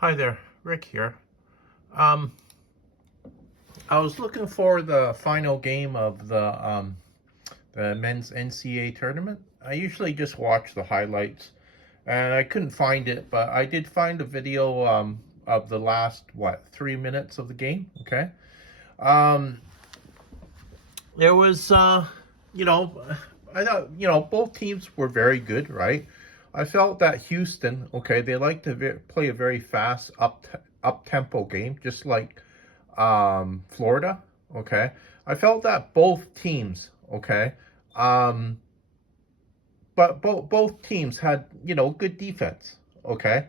Hi there, Rick here. Um, I was looking for the final game of the men's NCAA tournament. I usually just watch the highlights, and I couldn't find it, but I did find a video of the last 3 minutes of the game. Okay, um, there was you know, I thought both teams were very good, right? I felt that Houston, okay, they like to play a very fast up tempo game, just like Florida. Okay, I felt that both teams. Okay, um, but both teams had good defense. Okay,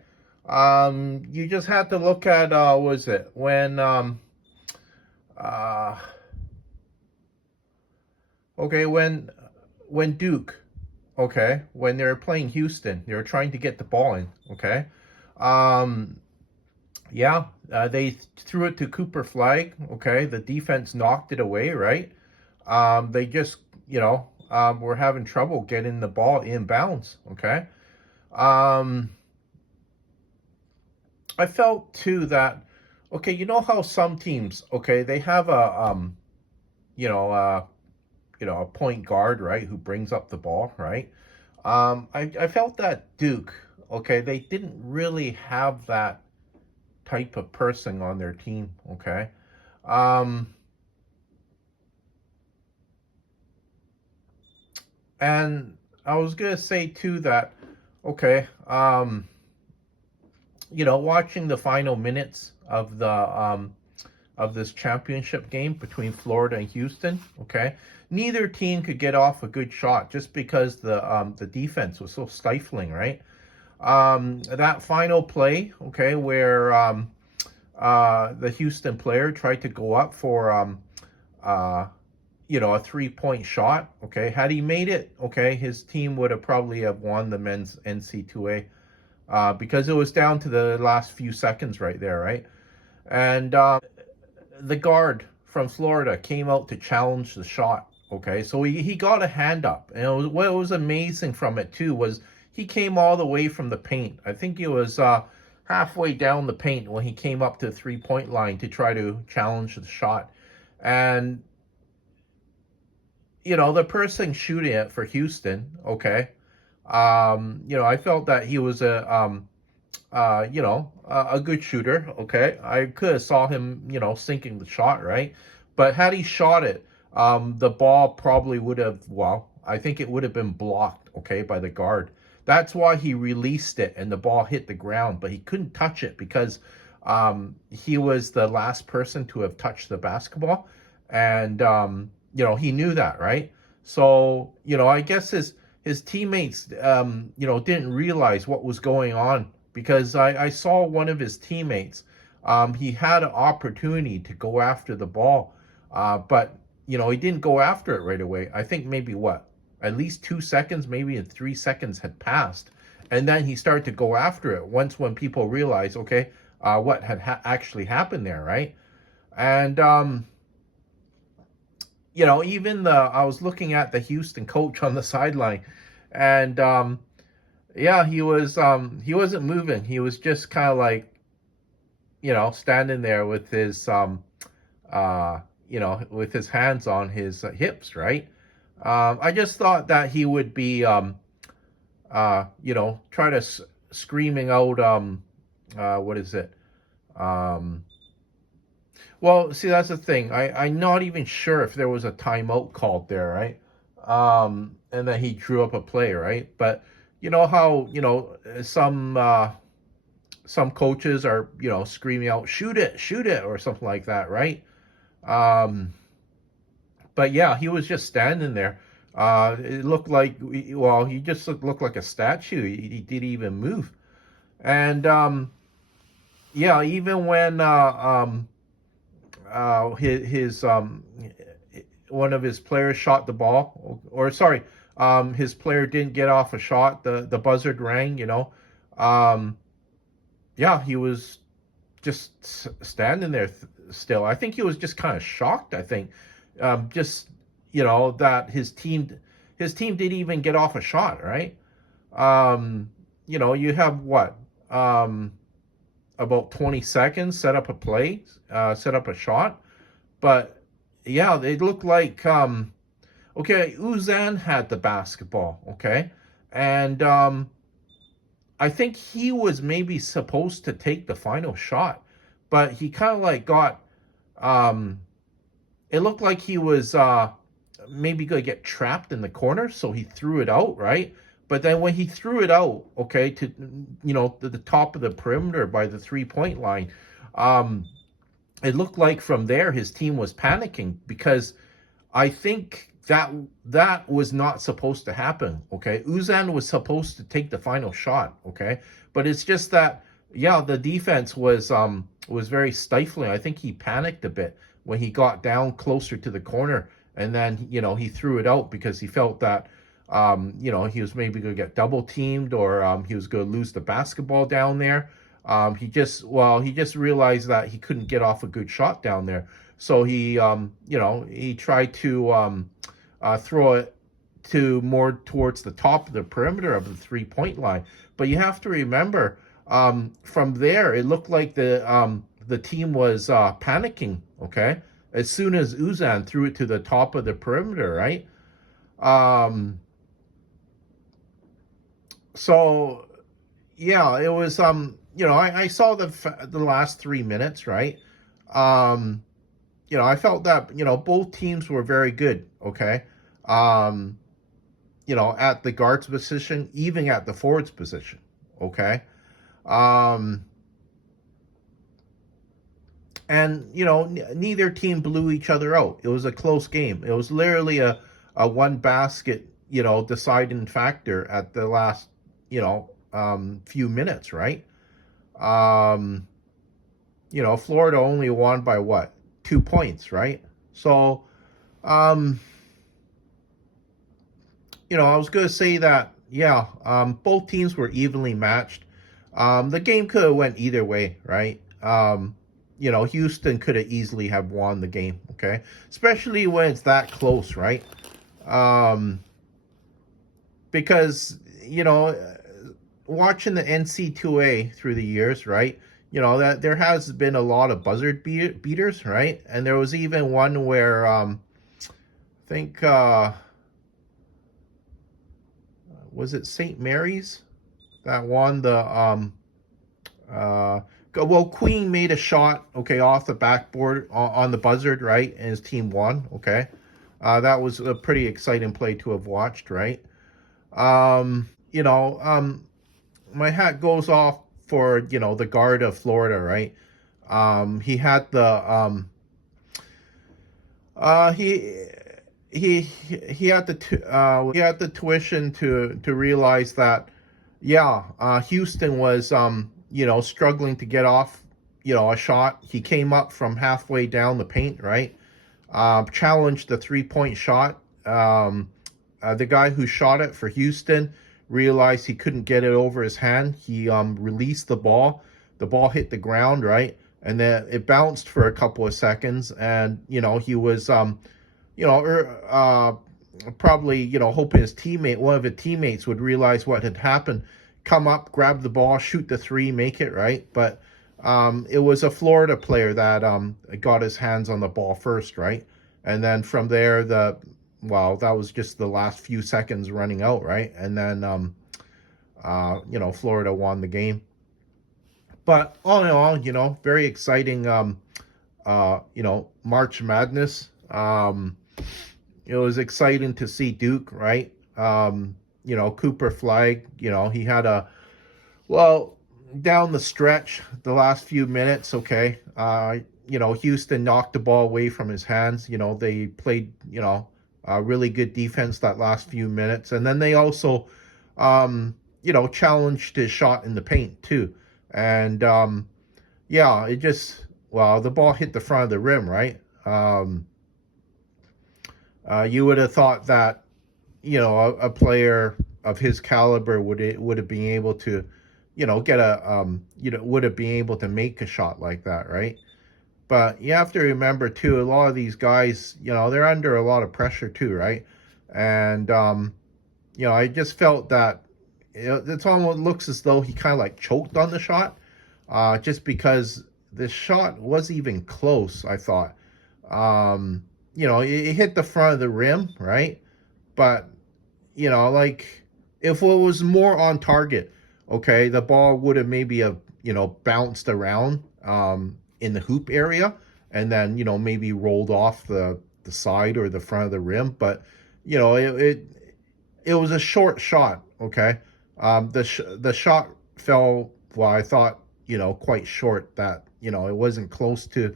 you just had to look at was it when uh okay when Duke, okay, when they were playing Houston, they were trying to get the ball in. Okay, um yeah, they threw it to Cooper Flag. Okay, the defense knocked it away. Right. They just, were having trouble getting the ball inbounds. Okay. Um, I felt too that, okay, you know how some teams, okay, they have you know, uh, a point guard, right, who brings up the ball, right? I felt that Duke, okay, they didn't really have that type of person on their team. Okay. Um, And I was gonna say too that, okay, watching the final minutes of this championship game between Florida and Houston, okay, neither team could get off a good shot just because the defense was so stifling, right? That final play, okay, where the Houston player tried to go up for uh, a 3-point shot. Okay, had he made it, okay, his team would have probably have won the men's NC2A because it was down to the last few seconds right there, right? And the guard from Florida came out to challenge the shot. Okay, so he got a hand up, and what was amazing from it too was he came all the way from the paint. I think he was halfway down the paint when he came up to the 3-point line to try to challenge the shot. And the person shooting it for Houston, okay. I felt that he was a good shooter, okay. I could have saw him, sinking the shot, right? But had he shot it, the ball probably would have, well, I think it would have been blocked, okay, by the guard. That's why he released it and the ball hit the ground, but he couldn't touch it because he was the last person to have touched the basketball. And he knew that, right? So, I guess his teammates, didn't realize what was going on because I saw one of his teammates. He had an opportunity to go after the ball, but he didn't go after it right away. I think maybe at least 2 seconds, maybe 3 seconds had passed, and then he started to go after it. When people realized, okay, what had actually happened there, right? And even I was looking at the Houston coach on the sideline, and yeah, he wasn't moving. He was just kind of like, standing there with his with his hands on his hips, right? I just thought that he would be try to screaming out what is it? Um Well, see, that's the thing. I'm not even sure if there was a timeout called there, right? And then he drew up a play, right? But you know how, some coaches are, screaming out, shoot it, or something like that, right? Um, but yeah, he was just standing there. It looked like, well, he just looked like a statue. He didn't even move. And yeah, even when his one of his players shot the ball, or sorry, his player didn't get off a shot. The buzzard rang. Um, yeah, he was just standing there still. I think he was just kind of shocked. I think just that his team didn't even get off a shot. Right. You have what? about 20 seconds, set up a play, set up a shot. But yeah, they looked like okay, Uzan had the basketball, okay, and I think he was maybe supposed to take the final shot, but he kind of like got um, it looked like he was maybe going to get trapped in the corner, so he threw it out, right? But then when he threw it out, okay, to the top of the perimeter by the 3-point line, um, it looked like from there his team was panicking because I think that was not supposed to happen. Okay, Uzan was supposed to take the final shot. Okay, but it's just that yeah, the defense was very stifling. I think he panicked a bit when he got down closer to the corner, and then he threw it out because he felt that he was maybe going to get double teamed or he was going to lose the basketball down there. He just realized that he couldn't get off a good shot down there. So he tried to throw it to more towards the top of the perimeter of the 3-point line. But you have to remember, from there, it looked like the team was panicking. Okay, as soon as Uzan threw it to the top of the perimeter, right? So yeah, it was I saw the last 3 minutes, right? Um, I felt that both teams were very good. Okay, um, at the guards position, even at the forwards position. Okay, um, and neither team blew each other out. It was a close game. It was literally a one basket deciding factor at the last few minutes, right? Um, Florida only won by what? 2 points, right? So, um, I was going to say that, yeah, both teams were evenly matched. The game could have went either way, right? Houston could have easily have won the game, okay? Especially when it's that close, right? Um, because, watching the NCAA through the years, right? That there has been a lot of buzzard beaters, right? And there was even one where I think was it St. Mary's that won the Queen made a shot, okay, off the backboard on the buzzard, right? And his team won, okay. That was a pretty exciting play to have watched, right? You know, my hat goes off for, the guard of Florida, right? He had the he had the tuition to realize that Houston was struggling to get off a shot. He came up from halfway down the paint, right? Challenged the 3-point shot. The guy who shot it for Houston realized he couldn't get it over his hand. He released the ball. The ball hit the ground, right? And then it bounced for a couple of seconds, and he was probably hoping one of his teammates would realize what had happened, come up, grab the ball, shoot the three, make it, right? But it was a Florida player that got his hands on the ball first, right? And then from there, that was just the last few seconds running out, right? And then Florida won the game. But all in all, very exciting March Madness. It was exciting to see Duke, right? Cooper Flag, he had down the stretch, the last few minutes, okay. Houston knocked the ball away from his hands. They played, really good defense that last few minutes. And then they also, challenged his shot in the paint too. And, the ball hit the front of the rim, right? You would have thought that, a player of his caliber would have been able to, would have been able to make a shot like that, right? But you have to remember too, a lot of these guys, they're under a lot of pressure too, right? And I just felt that it almost looks as though he kind of like choked on the shot. just because the shot wasn't even close, I thought. It hit the front of the rim, right? But, like, if it was more on target, okay, the ball would have maybe bounced around in the hoop area, and then, maybe rolled off the side or the front of the rim. But, it was a short shot, okay? The shot fell, well, I thought, quite short, that, it wasn't close to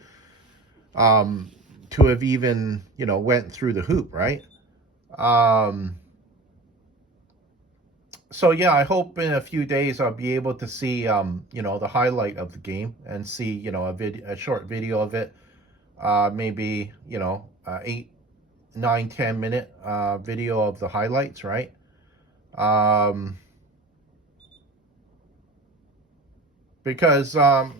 have even, went through the hoop, right? So yeah, I hope in a few days I'll be able to see, the highlight of the game and see, a short video of it, maybe, 8, 9, 10 minute video of the highlights, right? Because I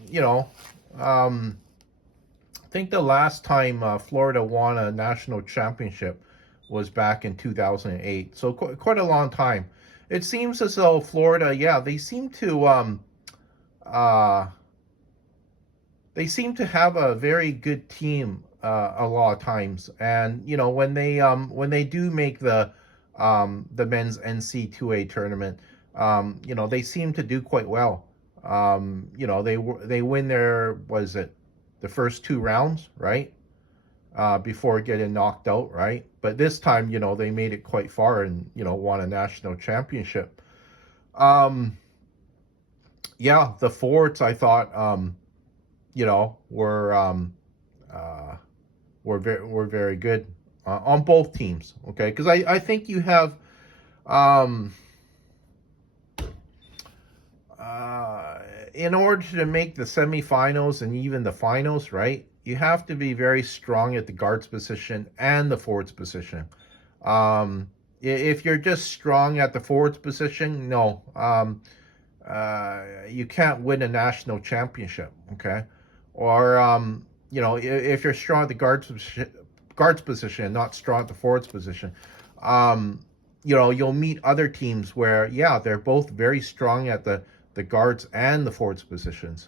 think the last time Florida won a national championship was back in 2008. So quite a long time. It seems as though Florida, yeah, uh, they seem to have a very good team a lot of times. And when they do make the men's NCAA tournament, they seem to do quite well. They win their, was it, the first 2 rounds, right? Before getting knocked out, right? But this time, they made it quite far and, won a national championship. Yeah, the forwards, I thought, were very good on both teams. Okay, because I think you have in order to make the semifinals and even the finals, right? You have to be very strong at the guards position and the forwards position. If you're just strong at the forwards position, no, you can't win a national championship. Okay, or if you're strong at the guards position and not strong at the forwards position, you'll meet other teams where, yeah, they're both very strong at the guards and the forwards positions.